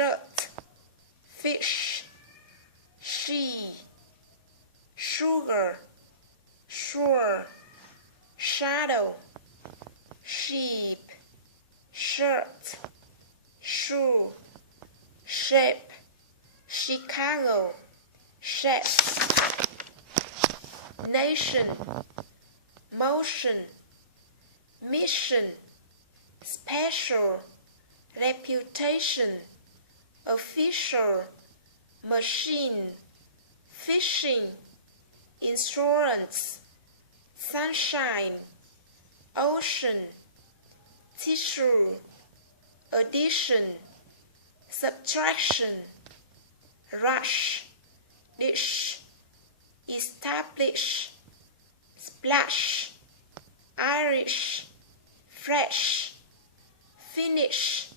shirt, fish, she, sugar, sure, shadow, sheep, shirt, shoe, shape, Chicago, chef, nation, motion, mission, special, reputation, official, machine, fishing, insurance, sunshine, ocean, tissue, addition, subtraction, rush, dish, establish, splash, Irish, fresh, finish.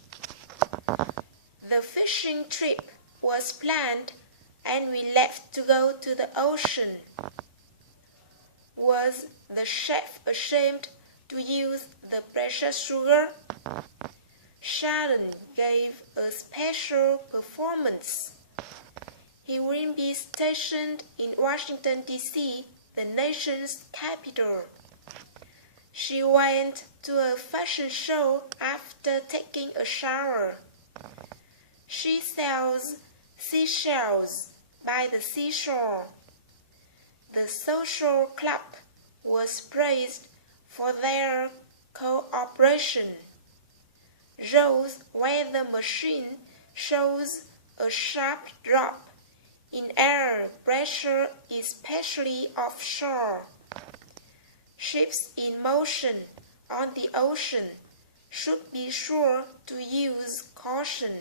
The fishing trip was planned and we left to go to the ocean. Was the chef ashamed to use the precious sugar? Sheldon gave a special performance. He will be stationed in Washington, D.C., the nation's capital. She went to a fashion show after taking a shower. She sells seashells by the seashore. The social club was praised for their cooperation. Joe's weather machine shows a sharp drop in air pressure, especially offshore. Ships in motion on the ocean should be sure to use caution.